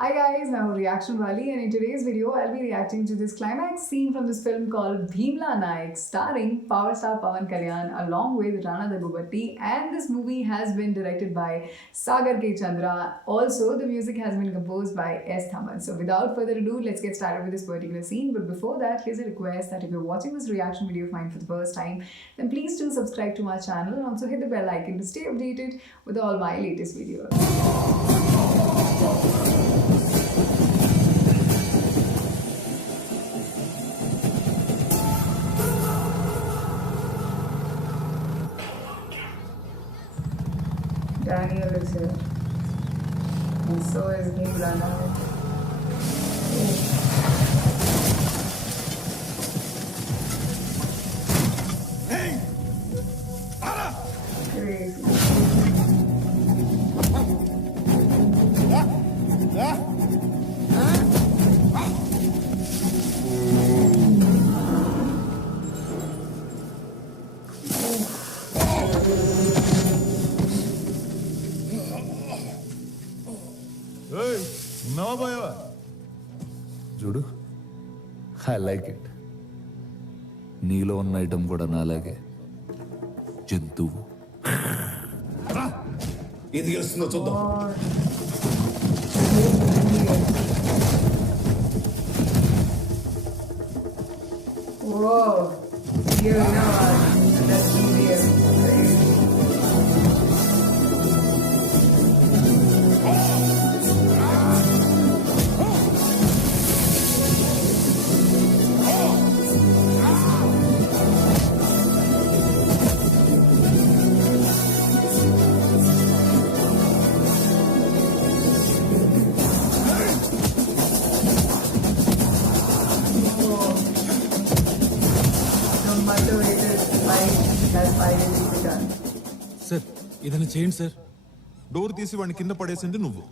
Hi guys, I'm reactionwaali, and in today's video I'll be reacting to this climax scene from this film called Bheemla Nayak starring power star pawankalyan along with RANA DAGGUBATTI, and this movie has been directed by Sagar K. Chandra. Also, the music has been composed by S. Thaman. So without further ado, let's get started with this particular scene. But before that, here's a request that if you're watching this reaction video of mine for the first time, then please do subscribe to my channel and also hit the bell icon to stay updated with all my latest videos. Daniel is here. And so is Bheemla Nayak. Hey! Para! Crazy. Hey! ఉన్నావా పోయావా చూడు I like it. నీలో ఉన్న item కూడా నాలాగే జంతువు. ఇది గెలుస్తుందో చూద్దాం. Whoa, you know that's genius. Crazy. The motivated fight has finally begun. Sir ఏదైనా చేయండి సార్. డోర్ తీసి వాడిని కింద పడేసింది నువ్వు.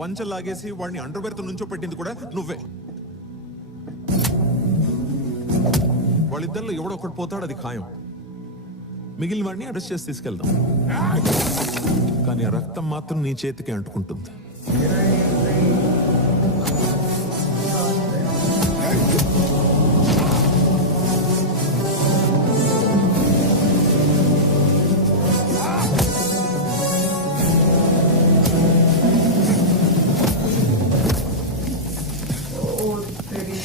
పంచ లాగేసి వాడిని అండర్వేర్ తో నుంచో పెట్టింది కూడా నువ్వే. వాళ్ళిద్దరిలో ఎవడో ఒకటి పోతాడు, అది ఖాయం. మిగిలిన వాడిని అరెస్ట్ చేసి తీసుకెళ్దాం. కానీ ఆ రక్తం మాత్రం నీ చేతికి అంటుకుంటుంది. Oh, pretty.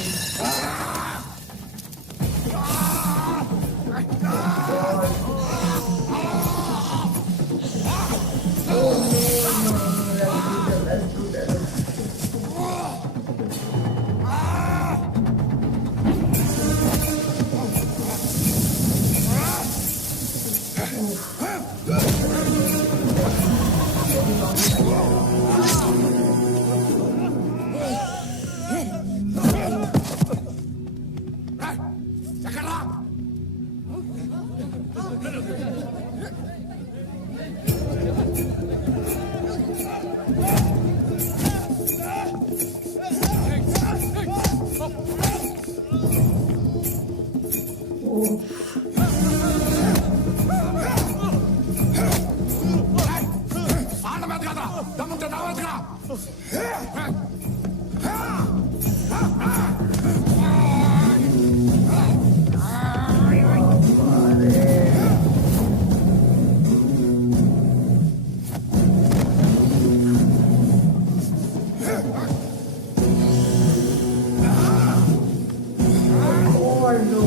Let's do that. Oh no.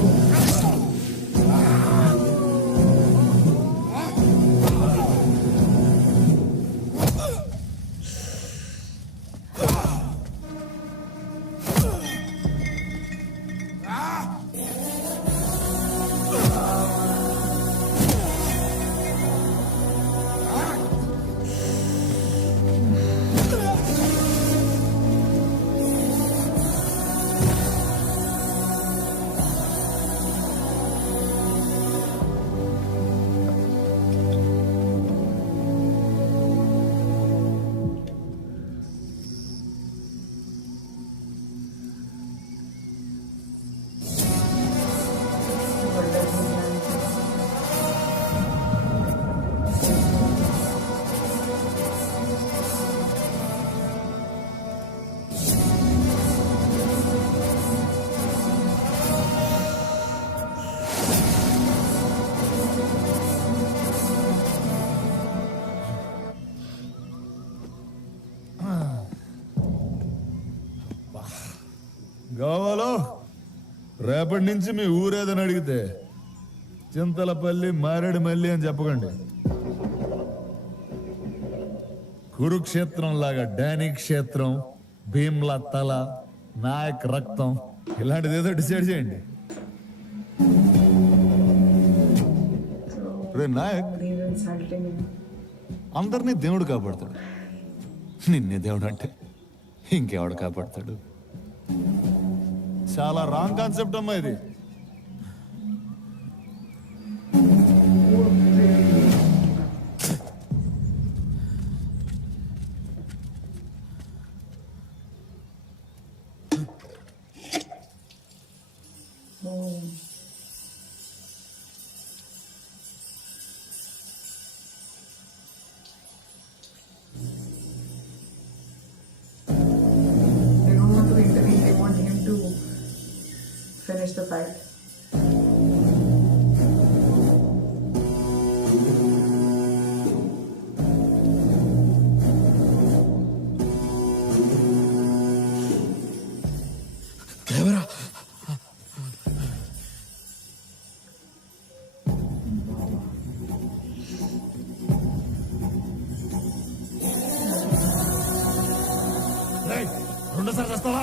కావాలో రేపటి నుంచి మీ ఊరేదని అడిగితే చింతలపల్లి మారేడుమల్లి అని చెప్పకండి. కురుక్షేత్రం లాగా డానీ క్షేత్రం, భీమ్లా తల, నాయక్ రక్తం ఇలాంటిది ఏదో డిసైడ్ చేయండి. రే నాయక్, అందరినీ దేవుడు కాపాడతాడు, నిన్నే దేవుడు అంటే ఇంకెవడు కాపాడతాడు? చాలా రాంగ్ కాన్సెప్ట్ అమ్మా ఇది. They don't want to intervene, they want him to finish the fight. Devara రెండోసారి చేస్తావా?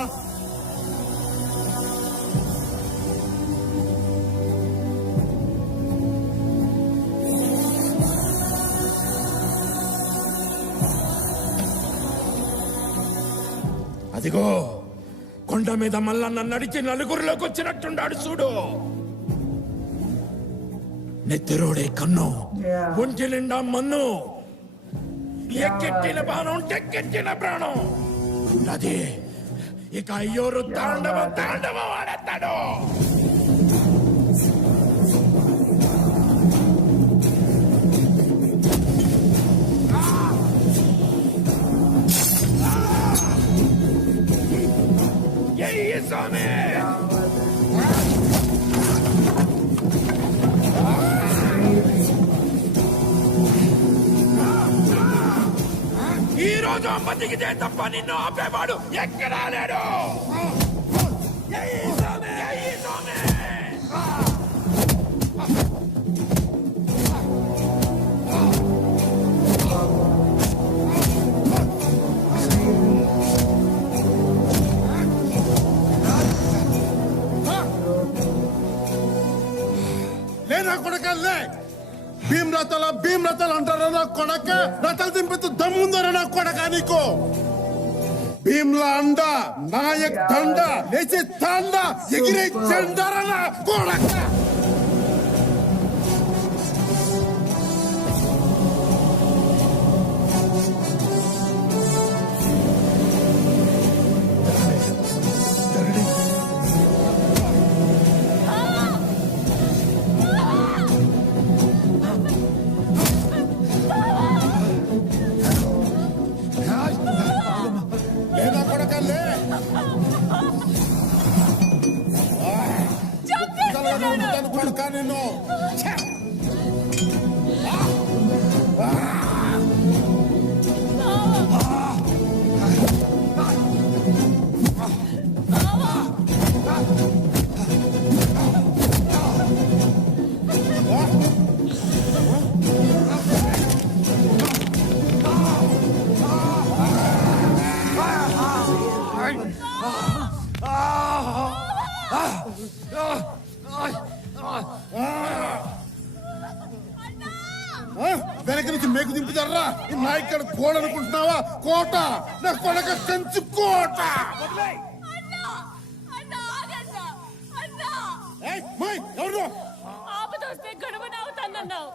అదిగో కొండ మీద మల్లన్న నడిచి నలుగురిలోకి వచ్చినట్టున్నాడు చూడు. నెత్తిరోడే కన్ను, ఒంటి నిండా మన్ను, ఎక్కెట్టిన బాణం టెక్కెట్టిన ప్రాణం. అది ఇక అయ్యోరు తాండవం ఆడతాడు. స్వామి ఈ రోజు అమ్మ దిగితే తప్ప నిన్ను ఆపేవాడు ఎక్కడా లేడు. నా కొడకల్లే భీమ్రతలు అంటారా నా కొడక? రతలు దింపెత్తు దమ్ముందరా నా కొడక నీకు? భీమ్లా అండ, నాయక్ దండ, లేచి తాండ, ఎగిరే చెండరా నా కొడక? వెనక నుంచి మేకు దింపుతారా? నా ఇక్కడ కోడ అనుకుంటున్నావా? కోట నా కొడక కంచు కోట. ఎవరు ఆపదొస్తే గొడవ నవ్వుతానన్నావు.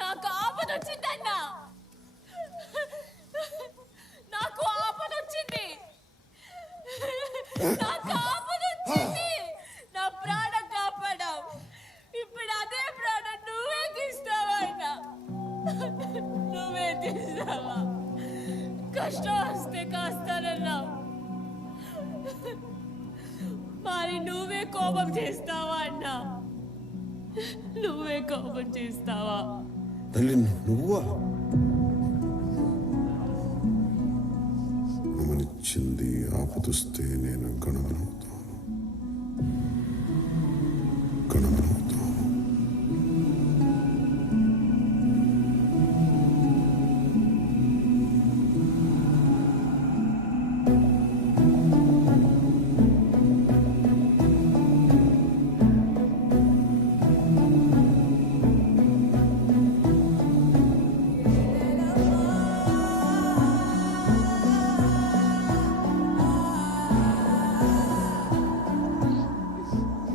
నాకు ఆపదొచ్చిందన్నా, నాకు ఆపదొచ్చింది, నాకు ఆపదొచ్చింది. నా ప్రాణం కాపాడావు, ఇప్పుడు అదే ప్రాణం నువ్వే తీస్తావా అన్నా? నువ్వే తీస్తావా? కష్టం వస్తే కాస్తానన్నావు, మరి నువ్వే కోపం చేస్తావా అన్నా? నువ్వే కోపం చేస్తావా? తల్లి నువ్వా? వచ్చింది ఆపదొస్తే నేను గణమనవుతాను, గణమనవుతాను.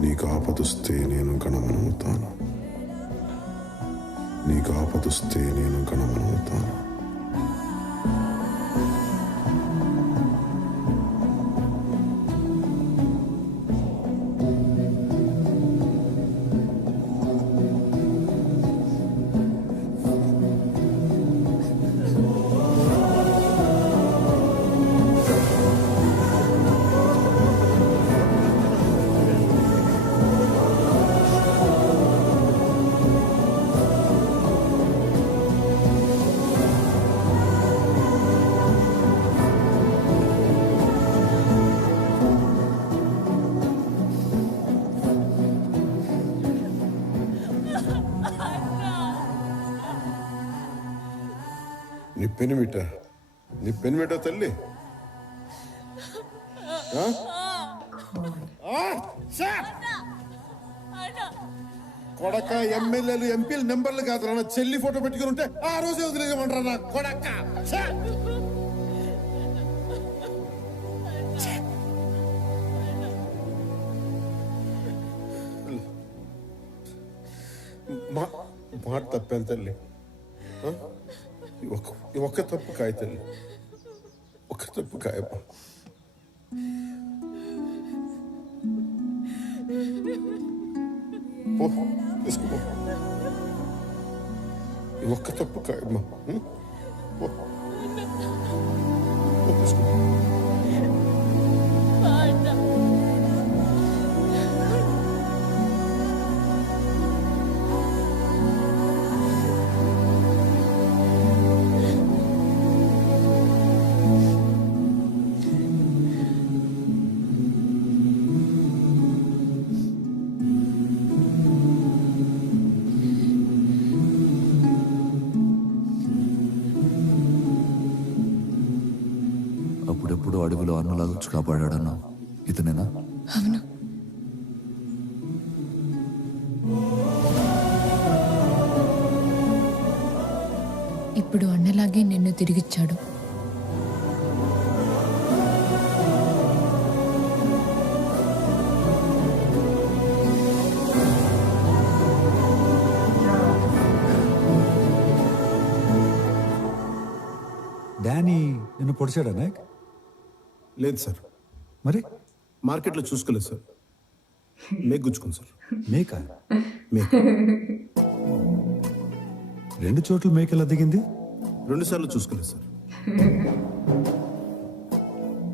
నీకు ఆపదొస్తే నేను గణమనవుతాను, నీకు ఆపదొస్తే నేను గణమనవుతాను. నీ పెనిమిట తల్లి. కొడక ఎమ్మెల్యేలు ఎంపీలు నెంబర్లు కాదు నా చెల్లి ఫోటో పెట్టుకుని ఉంటే ఆ రోజే వదిలేయమంటారా నా కొడక. మాట తప్పాను తల్లి. ఒక్క తప్పు కాయ తల్లి, ఒక్క తప్పు కాయమ్మా. తీసుకో, ఒక్క తప్పు కాయమ్మా. తీసుకో. అప్పుడెప్పుడు అడవిలో అన్నలాగా వచ్చి కాపాడాడన్నా ఇతనేనా? అవును. ఇప్పుడు అన్నలాగే నిన్ను తిరిగిచ్చాడు. డానీ నిన్ను పొడిచాడా నాయక్? లేదు సార్. మరి మార్కెట్లో చూసుకోలేదు సార్. మేక్ గుచ్చుకుంది సార్. మేక? మేక్ 2 చోట్ల మేక ఎలా దిగింది? 2 సార్లు చూసుకోలేదు సార్.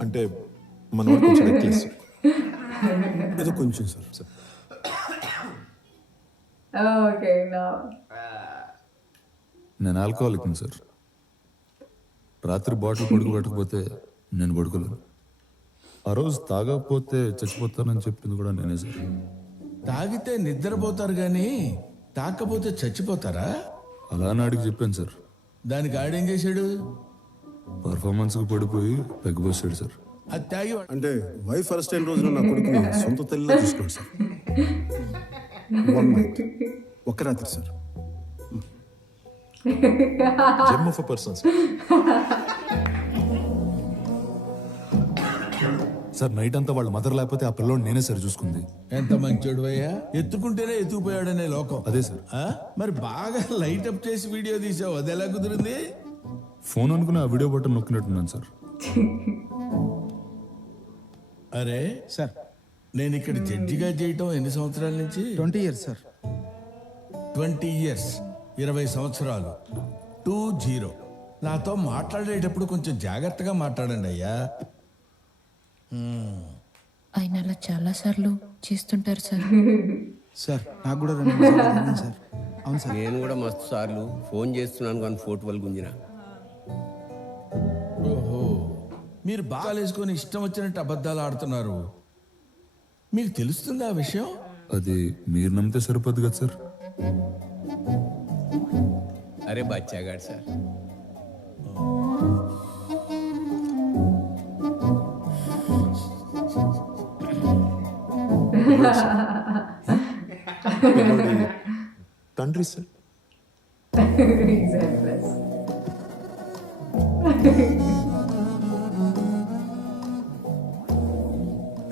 అంటే మన వాడు కొంచెం reckless. ఏదో కొంచెం సార్. ఓకే నా నేను ఆల్కహాలిక్ సార్. రాత్రి బాటిల్ పడుకు పెట్టకపోతే నేను పడుకోలేను. ఆ రోజు తాగకపోతే చచ్చిపోతానని చెప్పింది కూడా నేనే సార్. తాగితే నిద్రపోతారు గాని తాకపోతే చచ్చిపోతారా? అలా నాడికి చెప్పాను సార్. దానికి ఆడేం చేశాడు? పర్ఫార్మెన్స్కి పడిపోయి తగ్గిపోసాడు సార్. అది తాగి అంటే వైఫ్ అరెస్ట్ అయిన రోజున నా కొడుకుని సొంత తల్లిలా చూసుకోండి సార్. 1 night, ఒక్క రాత్రి sir. Gem of a person. Sir night అంతా వాళ్ళ మదర్ లేకపోతే ఆ పిల్లోడు నేనే సార్ చూసుకుంది. ఎంత మంచోడు అయ్యా, ఎత్తుకుంటేనే ఎత్తుకుపోయాడనే లోకం. అదే సార్. మరి బాగా లైట్ అప్ చేసి వీడియో తీసావు, అది ఎలా కుదిరింది? ఫోన్ అనుకుని ఆ వీడియో బటన్ నొక్కినట్టున్నాను సార్. అరే సార్ నేను ఇక్కడ జడ్జిగా చేయటం ఎన్ని సంవత్సరాల నుంచి? 20 years సార్. 20 years, 20 సంవత్సరాలు. 20. నాతో మాట్లాడేటప్పుడు కొంచెం జాగ్రత్తగా మాట్లాడండి అయ్యా. ఆయన అలా చాలా సార్లు చేస్తుంటారు సార్. సార్ నాకు కూడా 2 సార్లు జరిగింది సార్. అవును సార్. నేను కూడా మస్తు సార్లు ఫోన్ చేస్తున్నాను కానీ ఫోటోలు గుంజిన. ఓహో, మీరు బాగాలేసుకొని ఇష్టం వచ్చినట్టు అబద్ధాలు ఆడుతున్నారు. మీకు తెలుస్తుందా ఆ విషయం? అది మీరు నమ్మితే సరిపోదు కదా సార్. అరే బచ్చాగాడు సార్. తండ్రి సార్.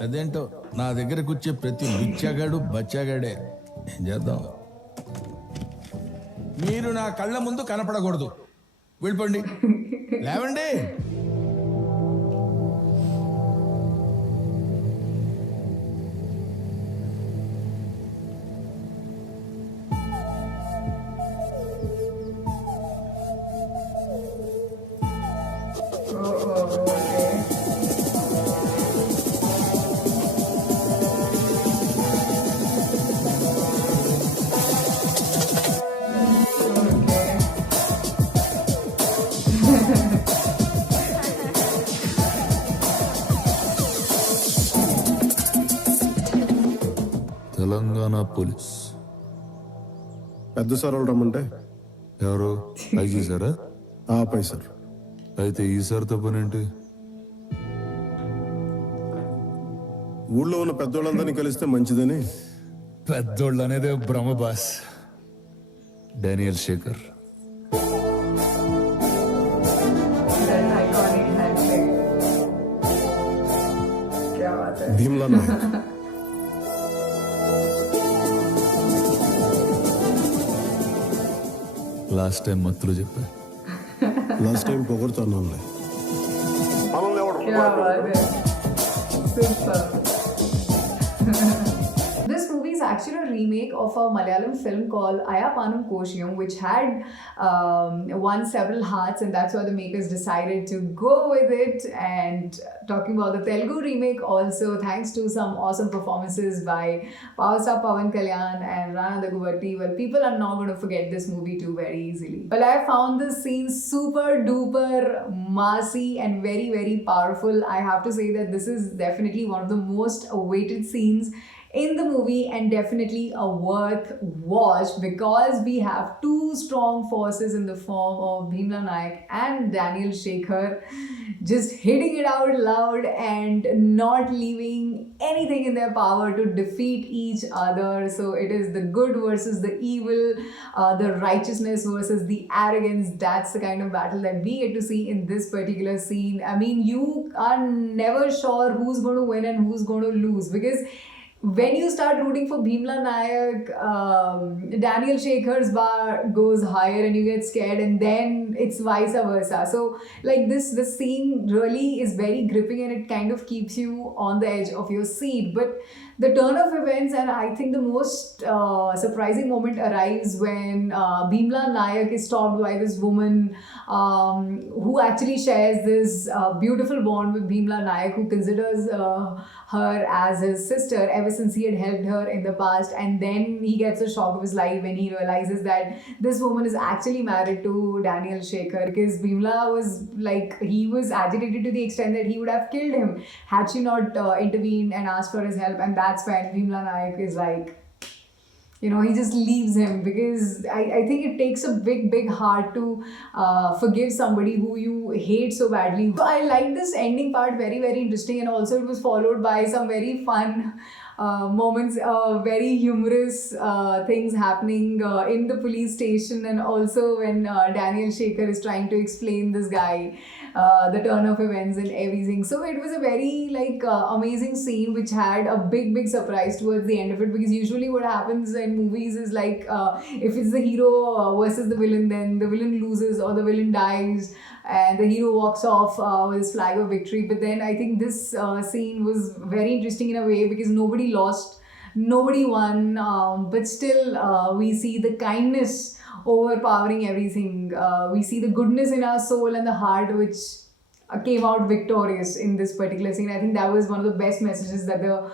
అదేంటో నా దగ్గరకు వచ్చే ప్రతి బిచ్చాగాడు బచ్చాగాడే. ఏం చేద్దాం? మీరు నా కళ్ళ ముందు కనపడకూడదు. వెళ్ళిపోండి. లేవండి. తెలంగాణ పోలీస్ పెద్ద సార్ వాళ్ళు రమ్మంటే ఎవరు ఐజీ సారా? ఆపై సార్. అయితే ఈ సార్తో పనేంటి? ఊళ్ళో ఉన్న పెద్దోళ్ళందరినీ కలిస్తే మంచిదని. పెద్దోళ్ళు అనేదే భ్రమ boss. Daniel Shekhar, Bheemla Nayak, last time మత్తులు చెప్పా. లాస్ట్ టైం పొగడుతున్నానులే. This movie is actually a remake of a Malayalam film called Ayyappanum Koshiyum, which had won several hearts, and that's why the makers decided to go with it. And talking about the Telugu remake also, thanks to some awesome performances by pawankalyan and RANA DAGGUBATTI, well, people are not going to forget this movie too very easily. Well, I found this scene super duper massy and very, very powerful. I have to say that this is definitely one of the most awaited scenes in the movie and definitely a worth watch because we have two strong forces in the form of Bheemla Nayak and Daniel Shekhar just hitting it out loud and not leaving anything in their power to defeat each other. So it is the good versus the evil, the righteousness versus the arrogance. That's the kind of battle that we get to see in this particular scene. I mean, you are never sure who's going to win and who's going to lose because when you start rooting for Bheemla Nayak, Daniel Shekhar's bar goes higher and you get scared, and then it's vice versa. So, like this scene really is very gripping and it kind of keeps you on the edge of your seat. But the turn of events, and I think the most surprising moment arrives when Bheemla Nayak is stopped by this woman who actually shares this beautiful bond with Bheemla Nayak, who considers her as his sister ever since he had helped her in the past. And then he gets a shock of his life when he realizes that this woman is actually married to Daniel Shekhar, because Bheemla was like, he was agitated to the extent that he would have killed him had she not intervened and asked for his help. And that's when Bheemla Nayak is like, you know, he just leaves him because I think it takes a big heart to forgive somebody who you hate so badly. So I like this ending part, very, very interesting, and also it was followed by some very fun moments, very humorous things happening in the police station, and also when Daniel Shekhar is trying to explain this guy the turn of events and everything. So it was a very amazing scene which had a big surprise towards the end of it, because usually what happens in movies is like if it's the hero versus the villain, then the villain loses or the villain dies and the hero walks off with his flag of victory. But then I think this scene was very interesting in a way because nobody lost, nobody won, but still we see the kindness overpowering everything. We see the goodness in our soul and the heart, which came out victorious in this particular scene. I think that was one of the best messages that the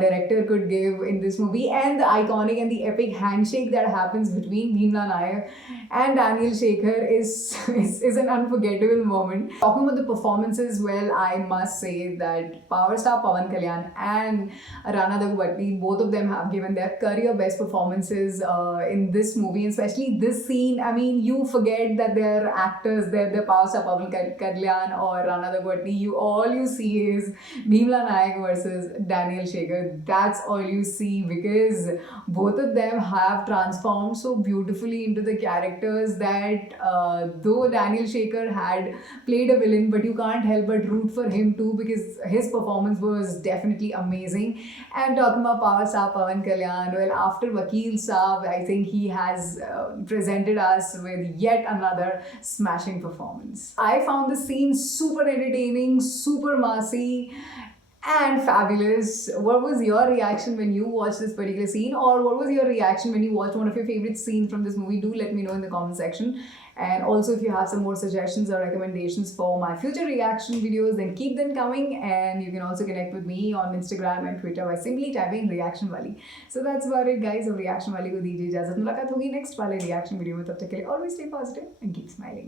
director could give in this movie, and the iconic and the epic handshake that happens between Bheemla Nayak and Daniel Shekhar is an unforgettable moment. Talking about the performances, well, I must say that power star Pawan Kalyan and Rana Daggubatti, both of them have given their career best performances in this movie, especially this scene. I mean, you forget that they're actors, they're power star Pawan Kalyan or Rana Daggubatti. All you see is Bheemla Nayak versus Daniel Shekhar. That's all you see, because both of them have transformed so beautifully into the characters that though Daniel Shekhar had played a villain, but you can't help but root for him too, because his performance was definitely amazing. And talking about power star Pawan Kalyan, well, after Vakil Saab, I think he has presented us with yet another smashing performance. I found the scene super entertaining, super massy, and fabulous. What was your reaction when you watched this particular scene, or what was your reaction when you watched one of your favorite scenes from this movie? Do let me know in the comment section. And also, if you have some more suggestions or recommendations for my future reaction videos, then keep them coming. And you can also connect with me on Instagram and Twitter by simply typing reactionwaali. So that's about it, guys. अब reactionwaali को दीजिए इजाजत. मुलाकात होगी next वाले reaction video में. तब तक के लिए always stay positive and keep smiling.